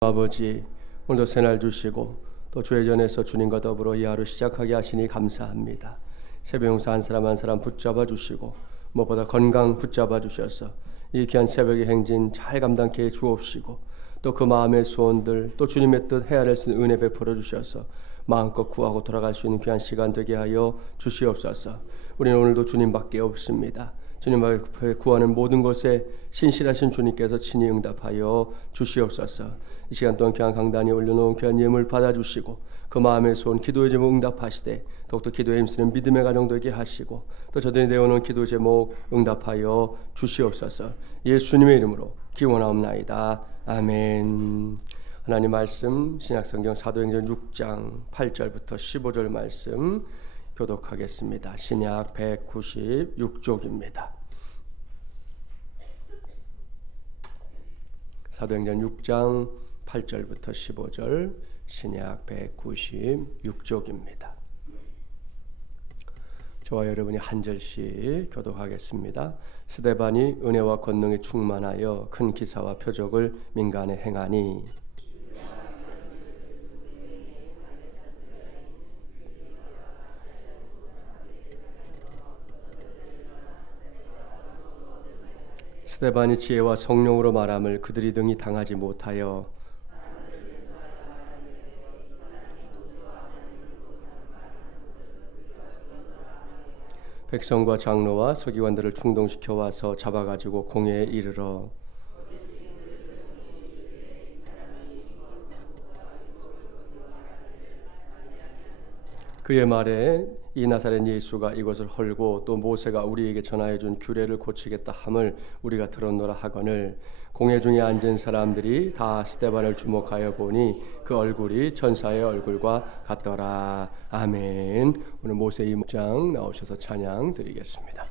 아버지, 오늘도 새날 주시고 또 주의 전에서 주님과 더불어 이 하루 시작하게 하시니 감사합니다. 새벽 용사 한 사람 한 사람 붙잡아 주시고 무엇보다 건강 붙잡아 주셔서 이 귀한 새벽의 행진 잘 감당케 해 주옵시고 또 그 마음의 소원들 또 주님의 뜻 헤아릴 수 있는 은혜 베풀어 주셔서 마음껏 구하고 돌아갈 수 있는 귀한 시간 되게 하여 주시옵소서. 우리는 오늘도 주님밖에 없습니다. 주님 앞에 구하는 모든 것에 신실하신 주님께서 친히 응답하여 주시옵소서. 이 시간 동안 귀한 강단에 올려놓은 귀한 예물 받아주시고 그 마음의 소원 기도의 제목 응답하시되 더욱더 기도에 힘쓰는 믿음의 가정 되게 하시고 또 저들이 내어놓은 기도 제목 응답하여 주시옵소서. 예수님의 이름으로 기원하옵나이다. 아멘. 하나님 말씀 신약성경 사도행전 6장 8절부터 15절 말씀 교독하겠습니다. 신약 196쪽입니다. 사도행전 6장 8절부터 15절 신약 196쪽입니다. 저와 여러분이 한 절씩 교독하겠습니다. 스데반이 은혜와 권능에 충만하여 큰 기사와 표적을 민간에 행하니 스데반이 지혜와 성령으로 말함을 그들이 등이 당하지 못하여 백성과 장로와 서기관들을 충동시켜 와서 잡아가지고 공회에 이르러 그의 말에 이 나사렛 예수가 이것을 헐고 또 모세가 우리에게 전하여 준 규례를 고치겠다 함을 우리가 들었노라 하거늘 공회 중에 앉은 사람들이 다 스데반을 주목하여 보니 그 얼굴이 천사의 얼굴과 같더라. 아멘. 오늘 모세 2장 나오셔서 찬양 드리겠습니다.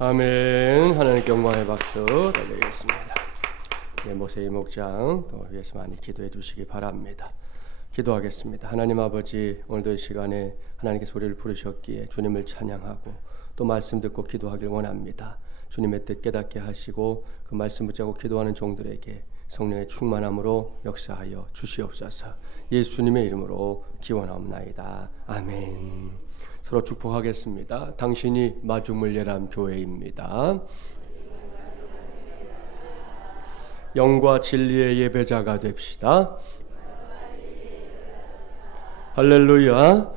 아멘. 하나님께 영광의 박수 드리겠습니다. 모세의 목장 또 위해서 많이 기도해 주시기 바랍니다. 기도하겠습니다. 하나님 아버지, 오늘도 이 시간에 하나님께서 우리를 부르셨기에 주님을 찬양하고 또 말씀 듣고 기도하길 원합니다. 주님의 뜻 깨닫게 하시고 그 말씀 붙잡고 기도하는 종들에게 성령의 충만함으로 역사하여 주시옵소서. 예수님의 이름으로 기원하옵나이다. 아멘. 서로 축복하겠습니다. 당신이 마중물 예람 교회입니다. 영과 진리의 예배자가 됩시다. 할렐루야.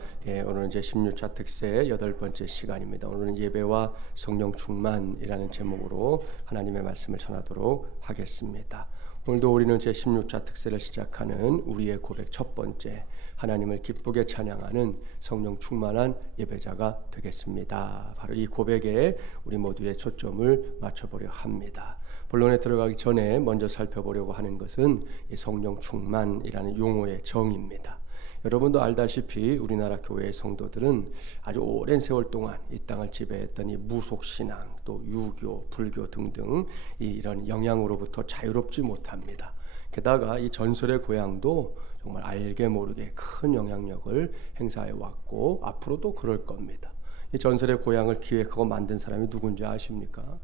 오늘은 제 16차 특세 8번째 시간입니다. 오늘은 예배와 성령 충만이라는 제목으로 하나님의 말씀을 전하도록 하겠습니다. 오늘도 우리는 제 16차 특세를 시작하는 우리의 고백 첫 번째, 하나님을 기쁘게 찬양하는 성령 충만한 예배자가 되겠습니다. 바로 이 고백에 우리 모두의 초점을 맞춰보려 합니다. 본론에 들어가기 전에 먼저 살펴보려고 하는 것은 이 성령 충만이라는 용어의 정의입니다. 여러분도 알다시피 우리나라 교회의 성도들은 아주 오랜 세월 동안 이 땅을 지배했던 이 무속신앙, 또 유교, 불교 등등 이런 영향으로부터 자유롭지 못합니다. 게다가 이 전설의 고향도 정말 알게 모르게 큰 영향력을 행사해 왔고 앞으로도 그럴 겁니다. 이 전설의 고향을 기획하고 만든 사람이 누군지 아십니까?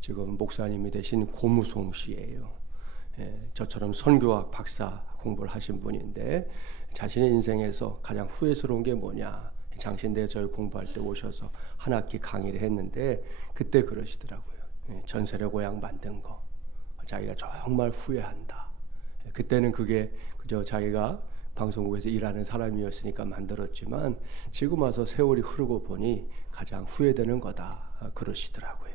지금 목사님이 되신 고무송 씨예요. 저처럼 선교학 박사 공부를 하신 분인데 자신의 인생에서 가장 후회스러운 게 뭐냐, 장신대에 저희 공부할 때 오셔서 한 학기 강의를 했는데 그때 그러시더라고요. 전설의 고향 만든 거 자기가 정말 후회한다. 그때는 그게 그저 자기가 방송국에서 일하는 사람이었으니까 만들었지만 지금 와서 세월이 흐르고 보니 가장 후회되는 거다 그러시더라고요.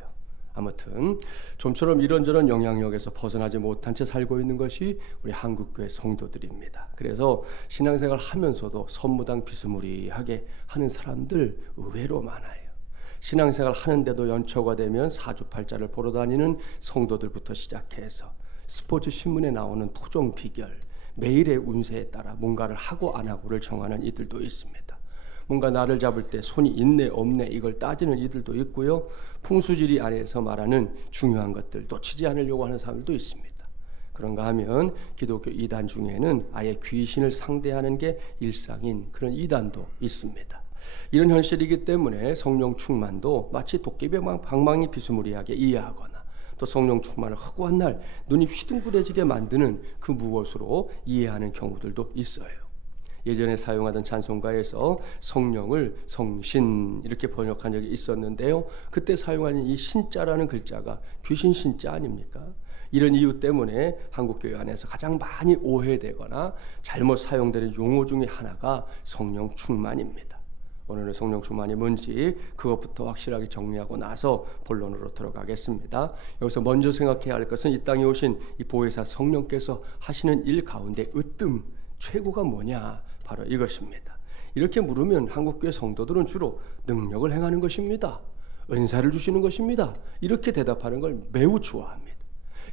아무튼 좀처럼 이런저런 영향력에서 벗어나지 못한 채 살고 있는 것이 우리 한국교회 성도들입니다. 그래서 신앙생활 하면서도 선무당 비스무리하게 하는 사람들 의외로 많아요. 신앙생활 하는데도 연초가 되면 사주팔자를 보러 다니는 성도들부터 시작해서 스포츠 신문에 나오는 토종 비결, 매일의 운세에 따라 뭔가를 하고 안 하고를 정하는 이들도 있습니다. 뭔가 나를 잡을 때 손이 있네 없네 이걸 따지는 이들도 있고요. 풍수지리 안에서 말하는 중요한 것들 놓치지 않으려고 하는 사람들도 있습니다. 그런가 하면 기독교 이단 중에는 아예 귀신을 상대하는 게 일상인 그런 이단도 있습니다. 이런 현실이기 때문에 성령 충만도 마치 도깨비 방망이 비스무리하게 이해하거나 또 성령 충만을 허구한 날 눈이 휘둥그레지게 만드는 그 무엇으로 이해하는 경우들도 있어요. 예전에 사용하던 찬송가에서 성령을 성신 이렇게 번역한 적이 있었는데요. 그때 사용하는 이 신자라는 글자가 귀신 신자 아닙니까? 이런 이유 때문에 한국교회 안에서 가장 많이 오해되거나 잘못 사용되는 용어 중에 하나가 성령 충만입니다. 오늘은 성령 충만이 뭔지 그것부터 확실하게 정리하고 나서 본론으로 들어가겠습니다. 여기서 먼저 생각해야 할 것은 이 땅에 오신 이 보혜사 성령께서 하시는 일 가운데 으뜸 최고가 뭐냐? 바로 이것입니다. 이렇게 물으면 한국교회 성도들은 주로 능력을 행하는 것입니다. 은사를 주시는 것입니다. 이렇게 대답하는 걸 매우 좋아합니다.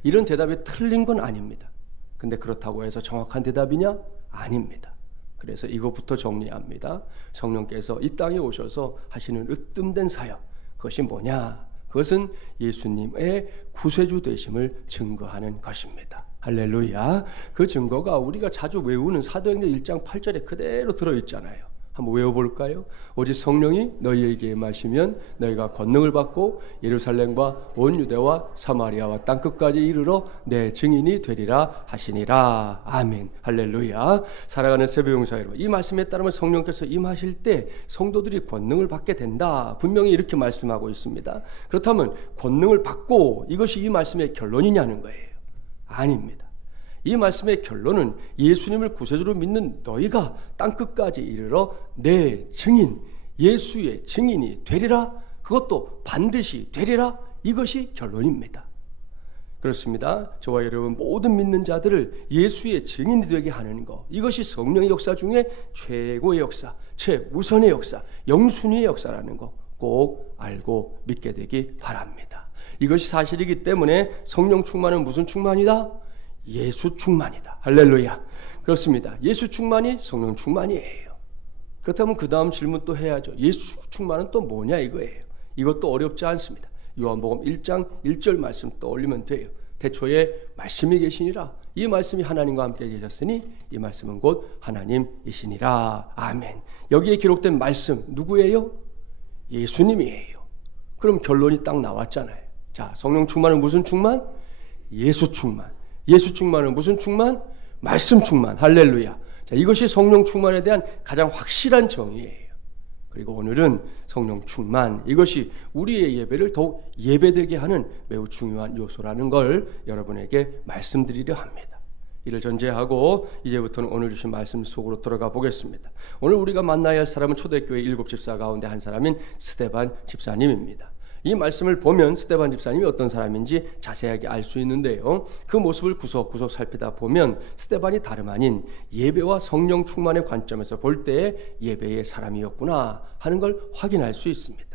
이런 대답이 틀린 건 아닙니다. 근데 그렇다고 해서 정확한 대답이냐? 아닙니다. 그래서 이것부터 정리합니다. 성령께서 이 땅에 오셔서 하시는 으뜸된 사역, 그것이 뭐냐? 그것은 예수님의 구세주 되심을 증거하는 것입니다. 할렐루야. 그 증거가 우리가 자주 외우는 사도행전 1장 8절에 그대로 들어있잖아요. 한번 외워볼까요? 오직 성령이 너희에게 임하시면 너희가 권능을 받고 예루살렘과 온 유대와 사마리아와 땅끝까지 이르러 내 증인이 되리라 하시니라. 아멘. 할렐루야. 살아가는 세배용사 여러분, 이 말씀에 따르면 성령께서 임하실 때 성도들이 권능을 받게 된다. 분명히 이렇게 말씀하고 있습니다. 그렇다면 권능을 받고 이것이 이 말씀의 결론이냐는 거예요. 아닙니다. 이 말씀의 결론은 예수님을 구세주로 믿는 너희가 땅끝까지 이르러 내 증인, 예수의 증인이 되리라. 그것도 반드시 되리라. 이것이 결론입니다. 그렇습니다. 저와 여러분 모든 믿는 자들을 예수의 증인이 되게 하는 것, 이것이 성령의 역사 중에 최고의 역사, 최우선의 역사, 영순위의 역사라는 거 꼭 알고 믿게 되기 바랍니다. 이것이 사실이기 때문에 성령 충만은 무슨 충만이다? 예수 충만이다. 할렐루야. 그렇습니다. 예수 충만이 성령 충만이에요. 그렇다면 그 다음 질문 또 해야죠. 예수 충만은 또 뭐냐 이거예요. 이것도 어렵지 않습니다. 요한복음 1장 1절 말씀 떠올리면 돼요. 태초에 말씀이 계시니라. 이 말씀이 하나님과 함께 계셨으니 이 말씀은 곧 하나님이시니라. 아멘. 여기에 기록된 말씀 누구예요? 예수님이에요. 그럼 결론이 딱 나왔잖아요. 자, 성령 충만은 무슨 충만? 예수 충만. 예수 충만은 무슨 충만? 말씀 충만. 할렐루야. 자, 이것이 성령 충만에 대한 가장 확실한 정의예요. 그리고 오늘은 성령 충만, 이것이 우리의 예배를 더욱 예배되게 하는 매우 중요한 요소라는 걸 여러분에게 말씀드리려 합니다. 이를 전제하고 이제부터는 오늘 주신 말씀 속으로 들어가 보겠습니다. 오늘 우리가 만나야 할 사람은 초대교회 7집사 가운데 한 사람인 스데반 집사님입니다. 이 말씀을 보면 스데반 집사님이 어떤 사람인지 자세하게 알 수 있는데요. 그 모습을 구석구석 살피다 보면 스데반이 다름 아닌 예배와 성령 충만의 관점에서 볼 때의 예배의 사람이었구나 하는 걸 확인할 수 있습니다.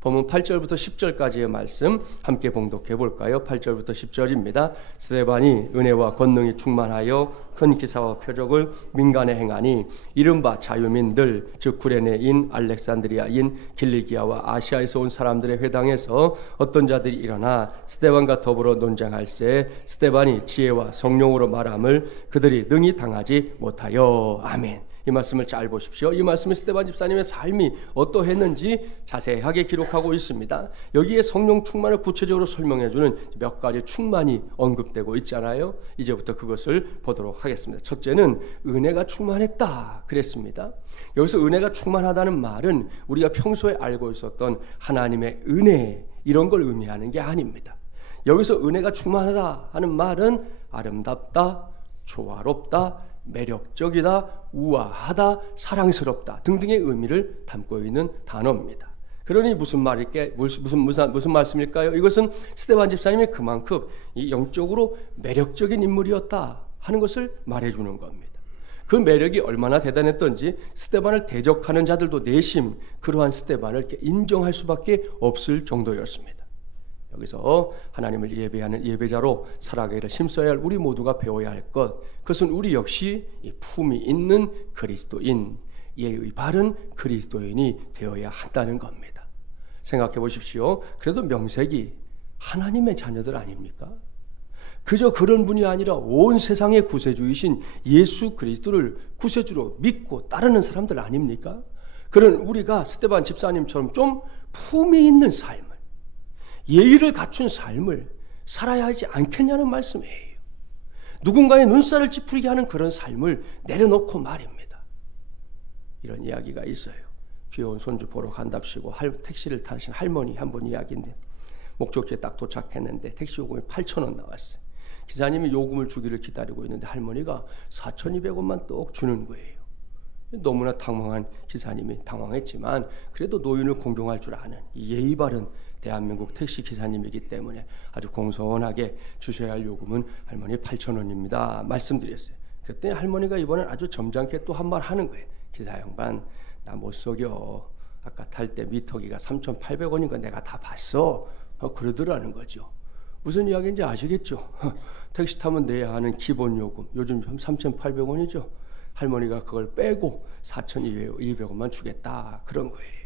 본문 8절부터 10절까지의 말씀 함께 봉독해 볼까요? 8절부터 10절입니다. 스데반이 은혜와 권능이 충만하여 큰 기사와 표적을 민간에 행하니 이른바 자유민들 즉 구레네인 알렉산드리아인 길리기아와 아시아에서 온 사람들의 회당에서 어떤 자들이 일어나 스데반과 더불어 논쟁할세 스데반이 지혜와 성령으로 말함을 그들이 능히 당하지 못하여. 아멘. 이 말씀을 잘 보십시오. 이 말씀은 스데반 집사님의 삶이 어떠했는지 자세하게 기록하고 있습니다. 여기에 성령 충만을 구체적으로 설명해주는 몇 가지 충만이 언급되고 있잖아요. 이제부터 그것을 보도록 하겠습니다. 첫째는 은혜가 충만했다 그랬습니다. 여기서 은혜가 충만하다는 말은 우리가 평소에 알고 있었던 하나님의 은혜 이런 걸 의미하는 게 아닙니다. 여기서 은혜가 충만하다 하는 말은 아름답다, 조화롭다, 매력적이다, 우아하다, 사랑스럽다 등등의 의미를 담고 있는 단어입니다. 그러니 무슨 말씀일까요? 이것은 스데반 집사님이 그만큼 이 영적으로 매력적인 인물이었다 하는 것을 말해주는 겁니다. 그 매력이 얼마나 대단했던지 스데반을 대적하는 자들도 내심 그러한 스데반을 이렇게 인정할 수밖에 없을 정도였습니다. 여기서 하나님을 예배하는 예배자로 살아가기를 힘써야 할 우리 모두가 배워야 할 것, 그것은 우리 역시 이 품이 있는 그리스도인, 예의 바른 그리스도인이 되어야 한다는 겁니다. 생각해 보십시오. 그래도 명색이 하나님의 자녀들 아닙니까? 그저 그런 분이 아니라 온 세상의 구세주이신 예수 그리스도를 구세주로 믿고 따르는 사람들 아닙니까? 그런 우리가 스데반 집사님처럼 좀 품이 있는 삶, 예의를 갖춘 삶을 살아야 하지 않겠냐는 말씀이에요. 누군가의 눈살을 찌푸리게 하는 그런 삶을 내려놓고 말입니다. 이런 이야기가 있어요. 귀여운 손주 보러 간답시고 택시를 타신 할머니 한 분 이야기인데 목적지에 딱 도착했는데 택시 요금이 8,000원 나왔어요. 기사님이 요금을 주기를 기다리고 있는데 할머니가 4,200원만 떡 주는 거예요. 너무나 당황한 기사님이 당황했지만 그래도 노인을 공경할 줄 아는 예의 바른 대한민국 택시 기사님이기 때문에 아주 공손하게 주셔야 할 요금은 할머니 8,000원입니다 말씀드렸어요. 그랬더니 할머니가 이번엔 아주 점잖게 또 한 말 하는 거예요. 기사 양반 나 못 속여. 아까 탈 때 미터기가 3,800원인 거 내가 다 봤어. 그러더라는 거죠. 무슨 이야기인지 아시겠죠? 택시 타면 내야 하는 기본 요금 요즘 3,800원이죠. 할머니가 그걸 빼고 4,200원만 주겠다 그런 거예요.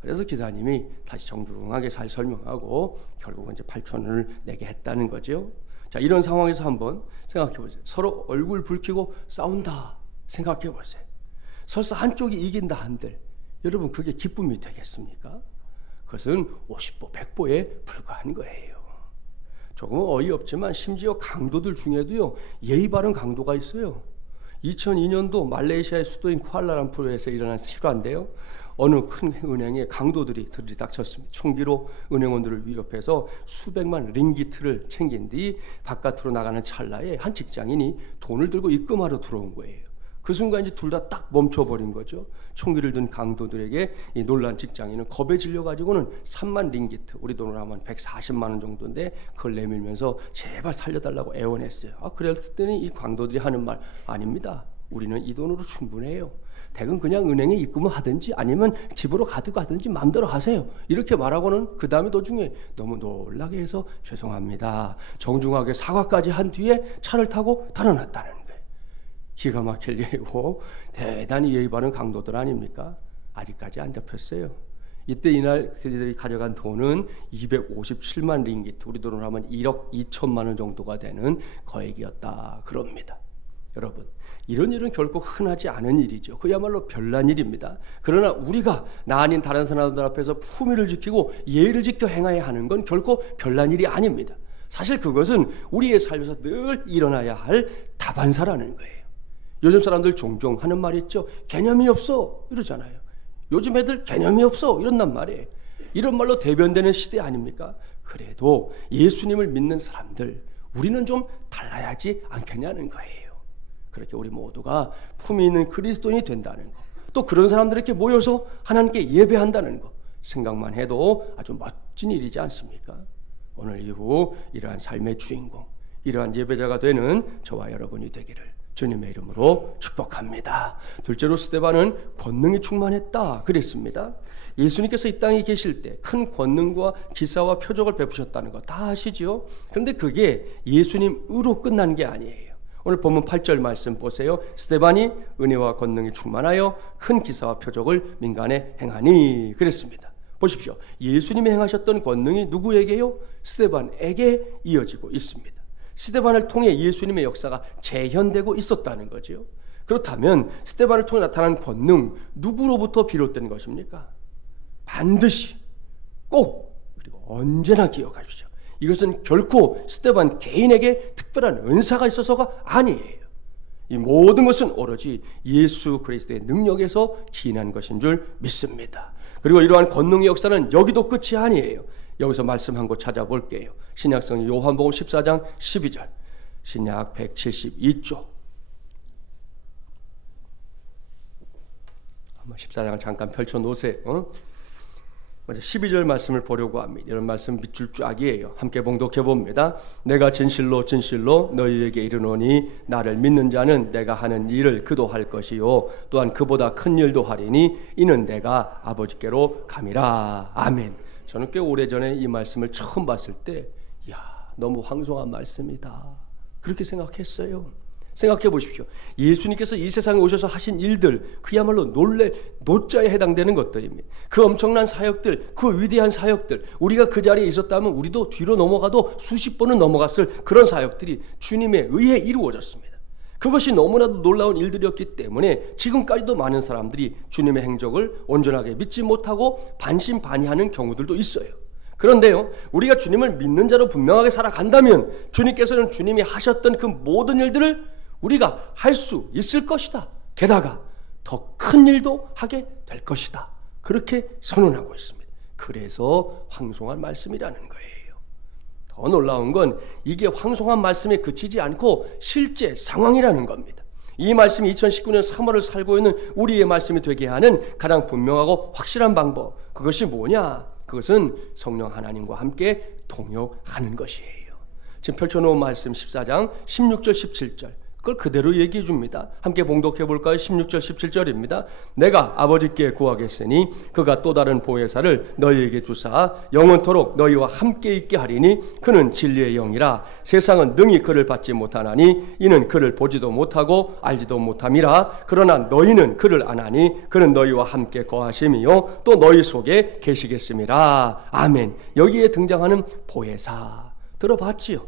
그래서 기사님이 다시 정중하게 잘 설명하고 결국은 이제 8,000원을 내게 했다는 거죠. 자, 이런 상황에서 한번 생각해 보세요. 서로 얼굴 붉히고 싸운다 생각해 보세요. 설사 한쪽이 이긴다 한들 여러분 그게 기쁨이 되겠습니까? 그것은 50보 100보에 불과한 거예요. 조금은 어이없지만 심지어 강도들 중에도요 예의 바른 강도가 있어요. 2002년도 말레이시아의 수도인 쿠알라룸푸르에서 일어난 실화인데요. 어느 큰 은행에 강도들이 들이닥쳤습니다. 총기로 은행원들을 위협해서 수백만 링기트를 챙긴 뒤 바깥으로 나가는 찰나에 한 직장인이 돈을 들고 입금하러 들어온 거예요. 그 순간 이제 둘 다 딱 멈춰버린 거죠. 총기를 든 강도들에게 이 놀란 직장인은 겁에 질려가지고는 3만 링기트, 우리 돈으로 하면 140만 원 정도인데 그걸 내밀면서 제발 살려달라고 애원했어요. 그랬더니 이 강도들이 하는 말 아닙니다. 우리는 이 돈으로 충분해요. 댁은 그냥 은행에 입금을 하든지 아니면 집으로 가져가든지 마음대로 하세요. 이렇게 말하고는 그 다음에 도중에 너무 놀라게 해서 죄송합니다. 정중하게 사과까지 한 뒤에 차를 타고 달아났다는 거예요. 기가 막힐 일이고 대단히 예의 바른 강도들 아닙니까? 아직까지 안 잡혔어요. 이때 이날 그들이 가져간 돈은 257만 링기트, 우리 돈으로 하면 1억 2천만 원 정도가 되는 거액이었다 그럽니다. 여러분, 이런 일은 결코 흔하지 않은 일이죠. 그야말로 별난 일입니다. 그러나 우리가 나 아닌 다른 사람들 앞에서 품위를 지키고 예의를 지켜 행해야 하는 건 결코 별난 일이 아닙니다. 사실 그것은 우리의 삶에서 늘 일어나야 할 다반사라는 거예요. 요즘 사람들 종종 하는 말이 있죠. 개념이 없어 이러잖아요. 요즘 애들 개념이 없어 이런단 말이에요. 이런 말로 대변되는 시대 아닙니까? 그래도 예수님을 믿는 사람들, 우리는 좀 달라야지 않겠냐는 거예요. 그렇게 우리 모두가 품위 있는 그리스도인이 된다는 것, 또 그런 사람들에게 모여서 하나님께 예배한다는 것, 생각만 해도 아주 멋진 일이지 않습니까? 오늘 이후 이러한 삶의 주인공, 이러한 예배자가 되는 저와 여러분이 되기를 주님의 이름으로 축복합니다. 둘째로 스데반은 권능이 충만했다 그랬습니다. 예수님께서 이 땅에 계실 때 큰 권능과 기사와 표적을 베푸셨다는 거 다 아시죠? 그런데 그게 예수님으로 끝난 게 아니에요. 오늘 본문 8절 말씀 보세요. 스데반이 은혜와 권능이 충만하여 큰 기사와 표적을 민간에 행하니 그랬습니다. 보십시오. 예수님이 행하셨던 권능이 누구에게요? 스데반에게 이어지고 있습니다. 스데반을 통해 예수님의 역사가 재현되고 있었다는 거죠. 그렇다면 스데반을 통해 나타난 권능, 누구로부터 비롯된 것입니까? 반드시 꼭 그리고 언제나 기억하십시오. 이것은 결코 스데반 개인에게 특별한 은사가 있어서가 아니에요. 이 모든 것은 오로지 예수 그리스도의 능력에서 기인한 것인 줄 믿습니다. 그리고 이러한 권능의 역사는 여기도 끝이 아니에요. 여기서 말씀 한 곳 찾아볼게요. 신약성경 요한복음 14장 12절, 신약 172쪽. 한번 14장을 잠깐 펼쳐놓으세요. 먼저 12절 말씀을 보려고 합니다. 이런 말씀 밑줄 쫙이에요. 함께 봉독해 봅니다. 내가 진실로 진실로 너희에게 이르노니 나를 믿는 자는 내가 하는 일을 그도 할 것이요 또한 그보다 큰 일도 하리니 이는 내가 아버지께로 감이라. 아멘. 저는 꽤 오래전에 이 말씀을 처음 봤을 때 너무 황송한 말씀이다 그렇게 생각했어요. 생각해 보십시오. 예수님께서 이 세상에 오셔서 하신 일들, 그야말로 노자에 해당되는 것들입니다. 그 엄청난 사역들, 그 위대한 사역들, 우리가 그 자리에 있었다면 우리도 뒤로 넘어가도 수십 번은 넘어갔을 그런 사역들이 주님에 의해 이루어졌습니다. 그것이 너무나도 놀라운 일들이었기 때문에 지금까지도 많은 사람들이 주님의 행적을 온전하게 믿지 못하고 반신반의하는 경우들도 있어요. 그런데요, 우리가 주님을 믿는 자로 분명하게 살아간다면 주님께서는 주님이 하셨던 그 모든 일들을 우리가 할 수 있을 것이다. 게다가 더 큰 일도 하게 될 것이다. 그렇게 선언하고 있습니다. 그래서 황송한 말씀이라는 거예요. 더 놀라운 건 이게 황송한 말씀에 그치지 않고 실제 상황이라는 겁니다. 이 말씀이 2019년 3월을 살고 있는 우리의 말씀이 되게 하는 가장 분명하고 확실한 방법, 그것이 뭐냐? 그것은 성령 하나님과 함께 동역하는 것이에요. 지금 펼쳐놓은 말씀 14장 16절 17절 그걸 그대로 얘기해 줍니다. 함께 봉독해 볼까요? 16절 17절입니다. 내가 아버지께 구하겠으니 그가 또 다른 보혜사를 너희에게 주사 영원토록 너희와 함께 있게 하리니 그는 진리의 영이라. 세상은 능히 그를 받지 못하나니 이는 그를 보지도 못하고 알지도 못함이라. 그러나 너희는 그를 아나니 그는 너희와 함께 거하심이요 또 너희 속에 계시겠음이라. 아멘. 여기에 등장하는 보혜사 들어봤지요?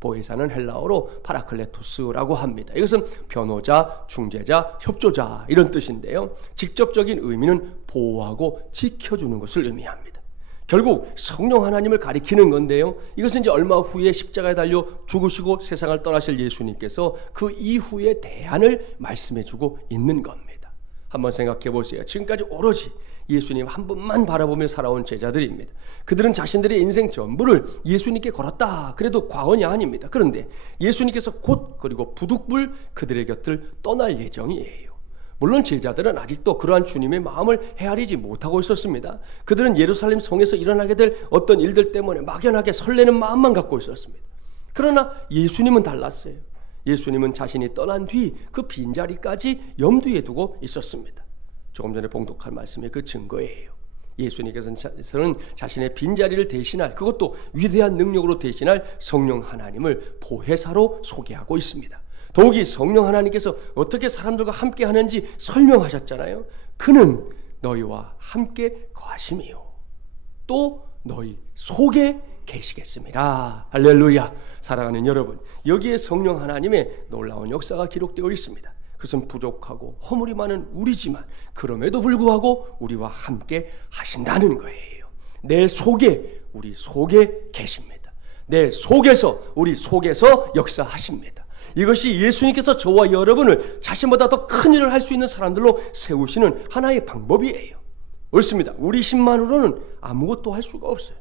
보혜사는 헬라어로 파라클레토스라고 합니다. 이것은 변호자, 중재자, 협조자 이런 뜻인데요. 직접적인 의미는 보호하고 지켜주는 것을 의미합니다. 결국 성령 하나님을 가리키는 건데요. 이것은 이제 얼마 후에 십자가에 달려 죽으시고 세상을 떠나실 예수님께서 그 이후의 대안을 말씀해주고 있는 겁니다. 한번 생각해 보세요. 지금까지 오로지 예수님 한 분만 바라보며 살아온 제자들입니다. 그들은 자신들의 인생 전부를 예수님께 걸었다. 그래도 과언이 아닙니다. 그런데 예수님께서 곧 그리고 부득불 그들의 곁을 떠날 예정이에요. 물론 제자들은 아직도 그러한 주님의 마음을 헤아리지 못하고 있었습니다. 그들은 예루살렘 성에서 일어나게 될 어떤 일들 때문에 막연하게 설레는 마음만 갖고 있었습니다. 그러나 예수님은 달랐어요. 예수님은 자신이 떠난 뒤 그 빈자리까지 염두에 두고 있었습니다. 조금 전에 봉독한 말씀의 그 증거예요. 예수님께서는 자신의 빈자리를 대신할, 그것도 위대한 능력으로 대신할 성령 하나님을 보혜사로 소개하고 있습니다. 더욱이 성령 하나님께서 어떻게 사람들과 함께 하는지 설명하셨잖아요. 그는 너희와 함께 거하심이요 또 너희 속에 계시겠습니다. 할렐루야. 사랑하는 여러분, 여기에 성령 하나님의 놀라운 역사가 기록되어 있습니다. 그것은 부족하고 허물이 많은 우리지만 그럼에도 불구하고 우리와 함께 하신다는 거예요. 내 속에, 우리 속에 계십니다. 내 속에서, 우리 속에서 역사하십니다. 이것이 예수님께서 저와 여러분을 자신보다 더 큰 일을 할 수 있는 사람들로 세우시는 하나의 방법이에요. 옳습니다. 우리 힘만으로는 아무것도 할 수가 없어요.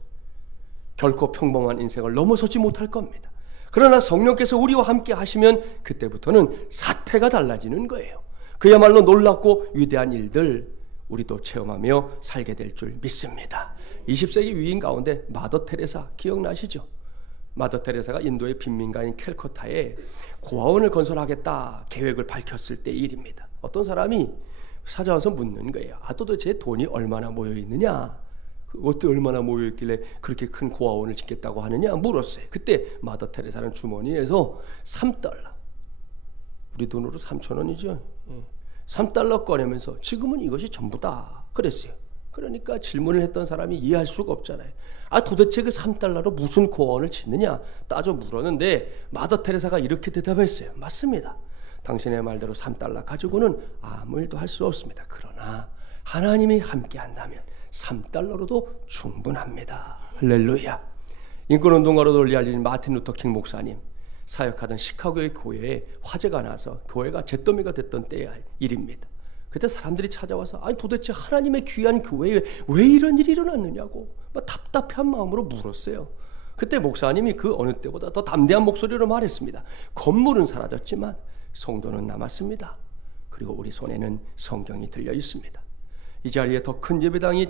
결코 평범한 인생을 넘어서지 못할 겁니다. 그러나 성령께서 우리와 함께 하시면 그때부터는 사태가 달라지는 거예요. 그야말로 놀랍고 위대한 일들 우리도 체험하며 살게 될 줄 믿습니다. 20세기 위인 가운데 마더 테레사 기억나시죠? 마더 테레사가 인도의 빈민가인 캘커타에 고아원을 건설하겠다 계획을 밝혔을 때 일입니다. 어떤 사람이 찾아와서 묻는 거예요. 도대체 돈이 얼마나 모여 있느냐? 어떻게 얼마나 모여 있길래 그렇게 큰 고아원을 짓겠다고 하느냐 물었어요. 그때 마더 테레사는 주머니에서 3달러, 우리 돈으로 3,000원이죠. 3달러 꺼내면서 지금은 이것이 전부다 그랬어요. 그러니까 질문을 했던 사람이 이해할 수가 없잖아요. 도대체 그 3달러로 무슨 고아원을 짓느냐 따져 물었는데 마더 테레사가 이렇게 대답했어요. 맞습니다. 당신의 말대로 3달러 가지고는 아무 일도 할 수 없습니다. 그러나 하나님이 함께 한다면 3달러로도 충분합니다. 할렐루야. 인권운동가로 널리 알려진 마틴 루터 킹 목사님, 사역하던 시카고의 교회에 화재가 나서 교회가 잿더미가 됐던 때의 일입니다. 그때 사람들이 찾아와서 도대체 하나님의 귀한 교회에 왜 이런 일이 일어났느냐고 답답한 마음으로 물었어요. 그때 목사님이 그 어느 때보다 더 담대한 목소리로 말했습니다. 건물은 사라졌지만 성도는 남았습니다. 그리고 우리 손에는 성경이 들려 있습니다. 이 자리에 더 큰 예배당이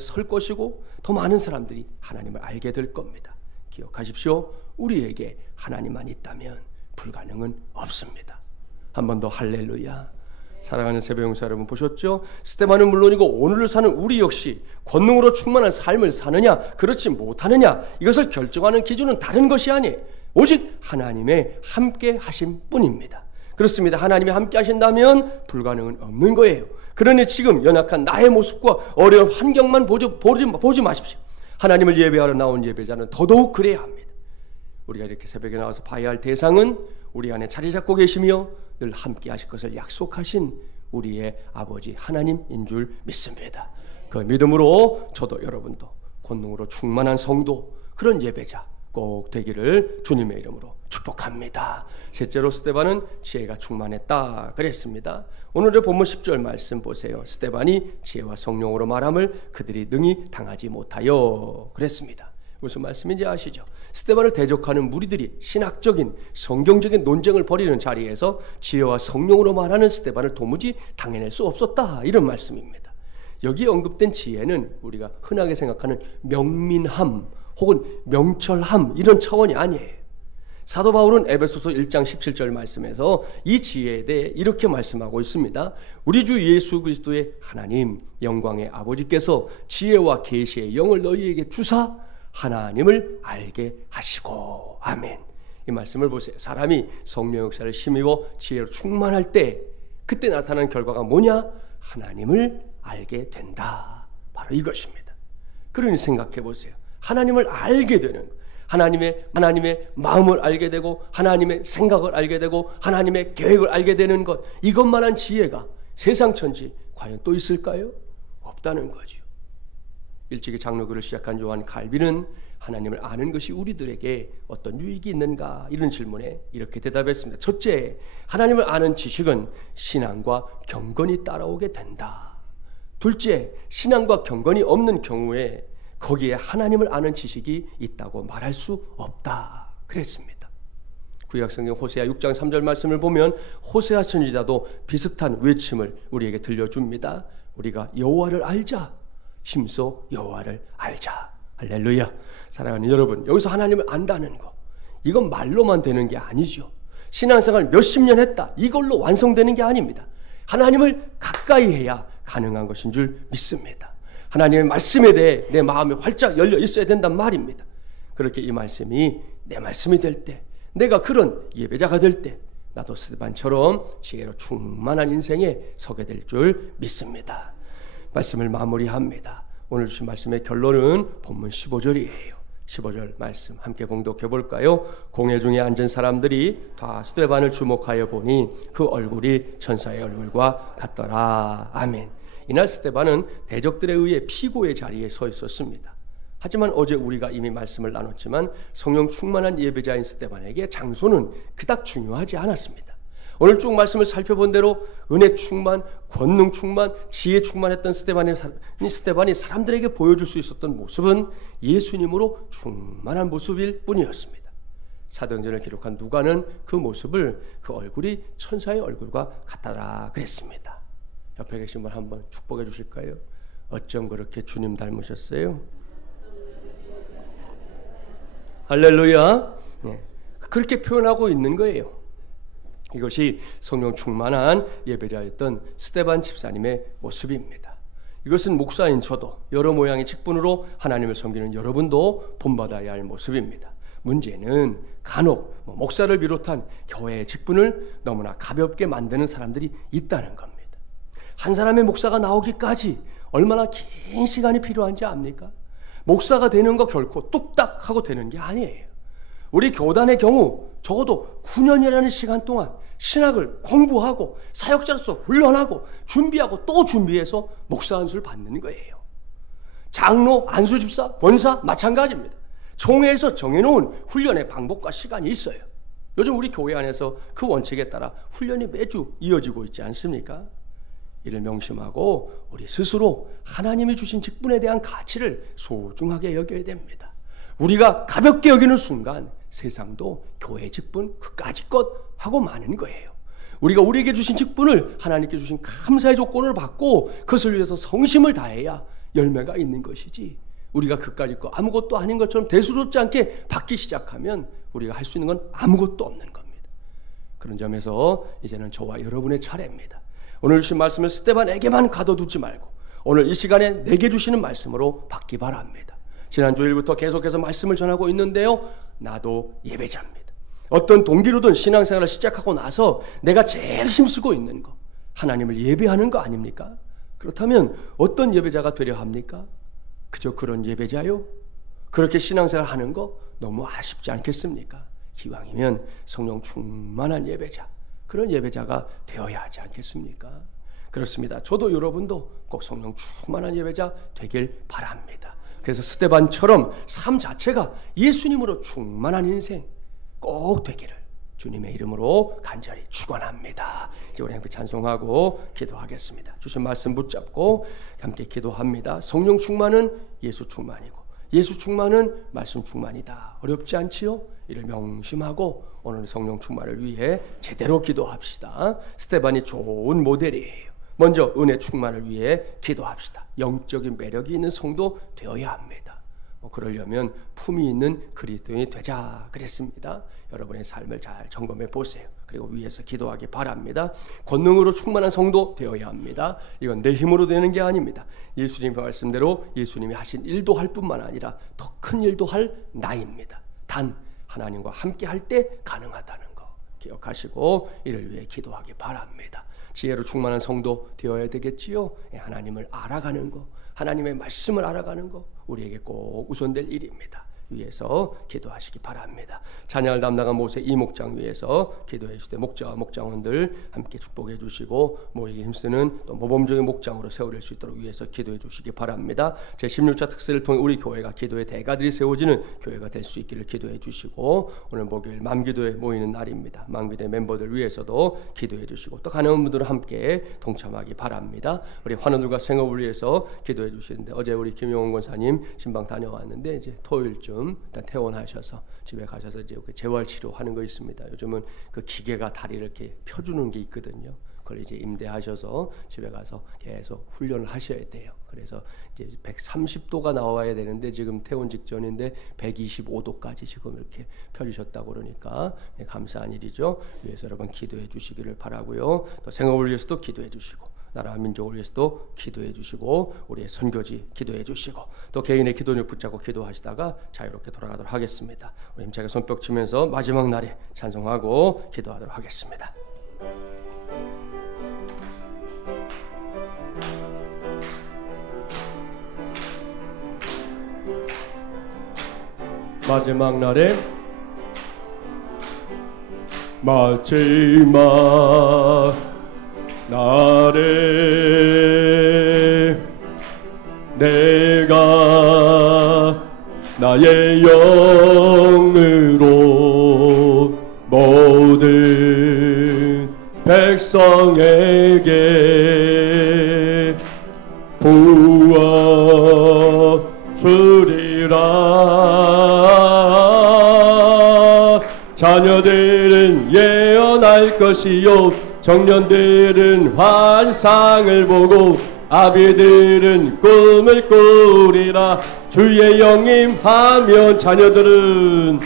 설 것이고 더 많은 사람들이 하나님을 알게 될 겁니다. 기억하십시오. 우리에게 하나님만 있다면 불가능은 없습니다. 한 번 더 할렐루야. 사랑하는 세배용사 여러분, 보셨죠? 스데반은 물론이고 오늘을 사는 우리 역시 권능으로 충만한 삶을 사느냐 그렇지 못하느냐 이것을 결정하는 기준은 다른 것이 아니에요. 오직 하나님의 함께 하심 뿐입니다. 그렇습니다. 하나님이 함께 하신다면 불가능은 없는 거예요. 그러니 지금 연약한 나의 모습과 어려운 환경만 보지 마십시오. 하나님을 예배하러 나온 예배자는 더더욱 그래야 합니다. 우리가 이렇게 새벽에 나와서 봐야 할 대상은 우리 안에 자리 잡고 계시며 늘 함께 하실 것을 약속하신 우리의 아버지 하나님인 줄 믿습니다. 그 믿음으로 저도 여러분도 권능으로 충만한 성도, 그런 예배자 꼭 되기를 주님의 이름으로 축복합니다. 셋째로 스데반은 지혜가 충만했다 그랬습니다. 오늘의 본문 10절 말씀 보세요. 스데반이 지혜와 성령으로 말함을 그들이 능히 당하지 못하여 그랬습니다. 무슨 말씀인지 아시죠? 스데반을 대적하는 무리들이 신학적인 성경적인 논쟁을 벌이는 자리에서 지혜와 성령으로 말하는 스데반을 도무지 당해낼 수 없었다, 이런 말씀입니다. 여기에 언급된 지혜는 우리가 흔하게 생각하는 명민함 혹은 명철함 이런 차원이 아니에요. 사도 바울은 에베소서 1장 17절 말씀에서 이 지혜에 대해 이렇게 말씀하고 있습니다. 우리 주 예수 그리스도의 하나님 영광의 아버지께서 지혜와 계시의 영을 너희에게 주사 하나님을 알게 하시고. 아멘. 이 말씀을 보세요. 사람이 성령 역사를 힘입어 지혜로 충만할 때 그때 나타나는 결과가 뭐냐? 하나님을 알게 된다. 바로 이것입니다. 그러니 생각해 보세요. 하나님을 알게 되는, 하나님의 마음을 알게 되고 하나님의 생각을 알게 되고 하나님의 계획을 알게 되는 것, 이것만한 지혜가 세상 천지 과연 또 있을까요? 없다는 거죠. 일찍이 장로교를 시작한 요한 칼빈은 하나님을 아는 것이 우리들에게 어떤 유익이 있는가 이런 질문에 이렇게 대답했습니다. 첫째, 하나님을 아는 지식은 신앙과 경건이 따라오게 된다. 둘째, 신앙과 경건이 없는 경우에 거기에 하나님을 아는 지식이 있다고 말할 수 없다 그랬습니다. 구약성경 호세아 6장 3절 말씀을 보면 호세아 선지자도 비슷한 외침을 우리에게 들려줍니다. 우리가 여호와를 알자, 힘써 여호와를 알자. 할렐루야. 사랑하는 여러분, 여기서 하나님을 안다는 거, 이건 말로만 되는 게 아니죠. 신앙생활 몇십 년 했다, 이걸로 완성되는 게 아닙니다. 하나님을 가까이 해야 가능한 것인 줄 믿습니다. 하나님의 말씀에 대해 내 마음이 활짝 열려 있어야 된단 말입니다. 그렇게 이 말씀이 내 말씀이 될 때, 내가 그런 예배자가 될 때 나도 스데반처럼 지혜로 충만한 인생에 서게 될 줄 믿습니다. 말씀을 마무리합니다. 오늘 주신 말씀의 결론은 본문 15절이에요. 15절 말씀 함께 봉독해 볼까요? 공회 중에 앉은 사람들이 다 스데반을 주목하여 보니 그 얼굴이 천사의 얼굴과 같더라. 아멘. 이날 스데반은 대적들에 의해 피고의 자리에 서 있었습니다. 하지만 어제 우리가 이미 말씀을 나눴지만 성령 충만한 예배자인 스데반에게 장소는 그닥 중요하지 않았습니다. 오늘 쭉 말씀을 살펴본 대로 은혜 충만, 권능 충만, 지혜 충만했던 스데반이 사람들에게 보여줄 수 있었던 모습은 예수님으로 충만한 모습일 뿐이었습니다. 사도행전을 기록한 누가는 그 모습을 그 얼굴이 천사의 얼굴과 같더라 그랬습니다. 옆에 계신 분 한번 축복해 주실까요? 어쩜 그렇게 주님 닮으셨어요? 할렐루야. 네. 그렇게 표현하고 있는 거예요. 이것이 성령 충만한 예배자였던 스데반 집사님의 모습입니다. 이것은 목사인 저도 여러 모양의 직분으로 하나님을 섬기는 여러분도 본받아야 할 모습입니다. 문제는 간혹 목사를 비롯한 교회의 직분을 너무나 가볍게 만드는 사람들이 있다는 겁니다. 한 사람의 목사가 나오기까지 얼마나 긴 시간이 필요한지 압니까? 목사가 되는 거 결코 뚝딱 하고 되는 게 아니에요. 우리 교단의 경우 적어도 9년이라는 시간 동안 신학을 공부하고 사역자로서 훈련하고 준비하고 또 준비해서 목사 안수를 받는 거예요. 장로, 안수집사, 권사 마찬가지입니다. 총회에서 정해놓은 훈련의 방법과 시간이 있어요. 요즘 우리 교회 안에서 그 원칙에 따라 훈련이 매주 이어지고 있지 않습니까? 이를 명심하고 우리 스스로 하나님이 주신 직분에 대한 가치를 소중하게 여겨야 됩니다. 우리가 가볍게 여기는 순간 세상도 교회 직분 그까짓 것 하고 마는 거예요. 우리가 우리에게 주신 직분을 하나님께 주신 감사의 조건을 받고 그것을 위해서 성심을 다해야 열매가 있는 것이지, 우리가 그까짓 것 아무것도 아닌 것처럼 대수롭지 않게 받기 시작하면 우리가 할 수 있는 건 아무것도 없는 겁니다. 그런 점에서 이제는 저와 여러분의 차례입니다. 오늘 주신 말씀을 스데반에게만 가둬두지 말고 오늘 이 시간에 내게 주시는 말씀으로 받기 바랍니다. 지난 주일부터 계속해서 말씀을 전하고 있는데요, 나도 예배자입니다. 어떤 동기로든 신앙생활을 시작하고 나서 내가 제일 힘쓰고 있는 거 하나님을 예배하는 거 아닙니까? 그렇다면 어떤 예배자가 되려 합니까? 그저 그런 예배자요? 그렇게 신앙생활 하는 거 너무 아쉽지 않겠습니까? 기왕이면 성령 충만한 예배자, 그런 예배자가 되어야 하지 않겠습니까? 그렇습니다. 저도 여러분도 꼭 성령 충만한 예배자 되길 바랍니다. 그래서 스데반처럼 삶 자체가 예수님으로 충만한 인생 꼭 되기를 주님의 이름으로 간절히 축원합니다. 이제 우리 함께 찬송하고 기도하겠습니다. 주신 말씀 붙잡고 함께 기도합니다. 성령 충만은 예수 충만이고 예수 충만은 말씀 충만이다. 어렵지 않지요? 이를 명심하고 오늘 성령 충만을 위해 제대로 기도합시다. 스데반이 좋은 모델이에요. 먼저 은혜 충만을 위해 기도합시다. 영적인 매력이 있는 성도 되어야 합니다. 그러려면 품이 있는 그리스도인이 되자 그랬습니다. 여러분의 삶을 잘 점검해 보세요. 그리고 위에서 기도하기 바랍니다. 권능으로 충만한 성도 되어야 합니다. 이건 내 힘으로 되는 게 아닙니다. 예수님의 말씀대로 예수님이 하신 일도 할 뿐만 아니라 더 큰 일도 할 나입니다. 단 하나님과 함께 할 때 가능하다는 거 기억하시고 이를 위해 기도하기 바랍니다. 지혜로 충만한 성도 되어야 되겠지요. 하나님을 알아가는 거, 하나님의 말씀을 알아가는 거 우리에게 꼭 우선될 일입니다. 위해서 기도하시기 바랍니다. 찬양을 담당한 모세 이목장 위해서 기도해 주실 때 목자와 목장원들 함께 축복해 주시고 모에게 힘쓰는 또 모범적인 목장으로 세워질 수 있도록 위해서 기도해 주시기 바랍니다. 제16차 특세를 통해 우리 교회가 기도의 대가들이 세워지는 교회가 될 수 있기를 기도해 주시고, 오늘 목요일 만기도에 모이는 날입니다. 만기도의 멤버들 위해서도 기도해 주시고 또 가능한 분들은 함께 동참하기 바랍니다. 우리 환우들과 생업을 위해서 기도해 주시는데, 어제 우리 김용원 권사님 신방 다녀왔는데 이제 토요일쯤 일단 퇴원하셔서 집에 가셔서 이제 재활 치료하는 거 있습니다. 요즘은 그 기계가 다리를 이렇게 펴주는 게 있거든요. 그걸 이제 임대하셔서 집에 가서 계속 훈련을 하셔야 돼요. 그래서 이제 130도가 나와야 되는데 지금 퇴원 직전인데 125도까지 지금 이렇게 펴주셨다고 그러니까 감사한 일이죠. 위해서 여러분 기도해 주시기를 바라고요. 또 생업을 위해서도 기도해 주시고 나라와 민족을 위해서도 기도해 주시고 우리의 선교지 기도해 주시고 또 개인의 기도를 붙잡고 기도하시다가 자유롭게 돌아가도록 하겠습니다. 우리 힘차게 손뼉 치면서 마지막 날에 찬송하고 기도하도록 하겠습니다. 마지막 날에 내가 나의 영으로 모든 백성에게 부어주리라. 자녀들은 예언할 것이요 청년들은 환상을 보고 아비들은 꿈을 꾸리라. 주의 영임하면 자녀들은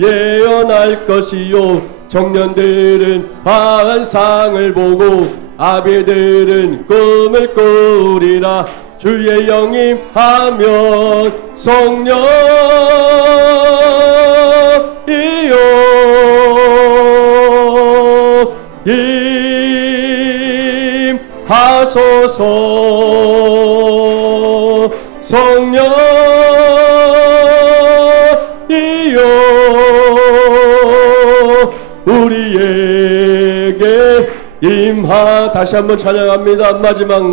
예언할 것이요 청년들은 환상을 보고 아비들은 꿈을 꾸리라. 주의 영임하면 성령이요 임하소서. 성령이요 우리에게 다시 한번 찬양합니다. 마지막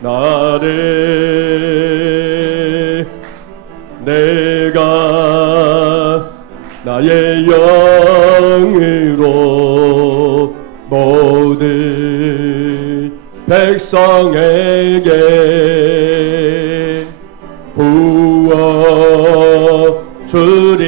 날에 내가 나의 영으로 모든 백성에게 부어주리라.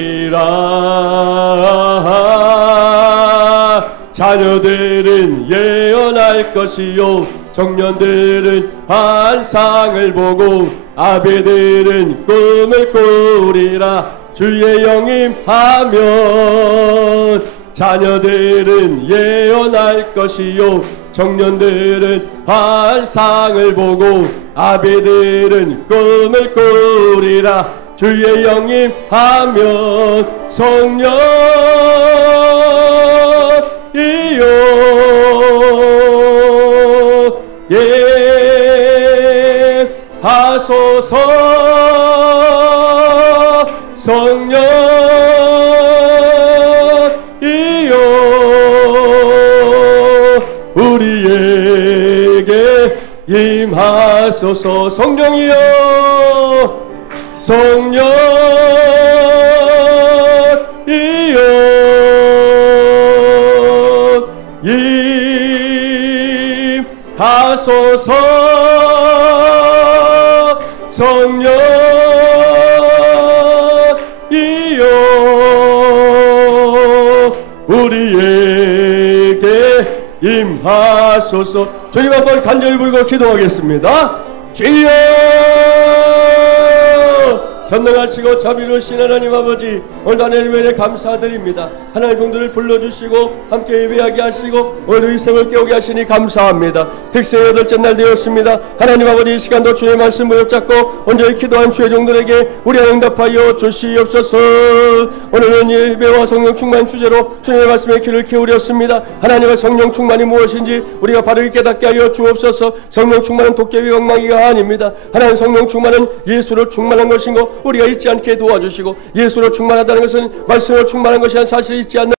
자녀들은 예언할 것이요 청년들은 환상을 보고 아비들은 꿈을 꾸리라. 주의 영임하면 자녀들은 예언할 것이요 청년들은 환상을 보고 아비들은 꿈을 꾸리라. 주의 영임하면 성령이요 하소서. 성령이요 우리에게 임하소서. 성령이요 임하소서. 성령이요 우리에게 임하소서. 주님 한번 간절히 부르고 기도하겠습니다. 주여 전능하시고 자비로우신 하나님 아버지, 오늘도 하나님 은혜 감사드립니다. 하나님 종들을 불러주시고 함께 예배하게 하시고 오늘도 이 생을 깨우게 하시니 감사합니다. 특세의 8째 날 되었습니다. 하나님 아버지, 이 시간도 주의 말씀 무릎잡고 온전히 기도한 주의 종들에게 우리 응답하여 주시옵소서. 오늘은 예배와 성령 충만 주제로 주님의 말씀에 귀를 기울였습니다. 하나님의 성령 충만이 무엇인지 우리가 바르게 깨닫게 하여 주옵소서. 성령 충만은 도깨비 엉망이가 아닙니다. 하나님 성령 충만은 예수로 충만한 것인 거 우리가 잊지 않게 도와주시고, 예수로 충만하다는 것은 말씀으로 충만한 것이 아닌 사실을 잊지 않는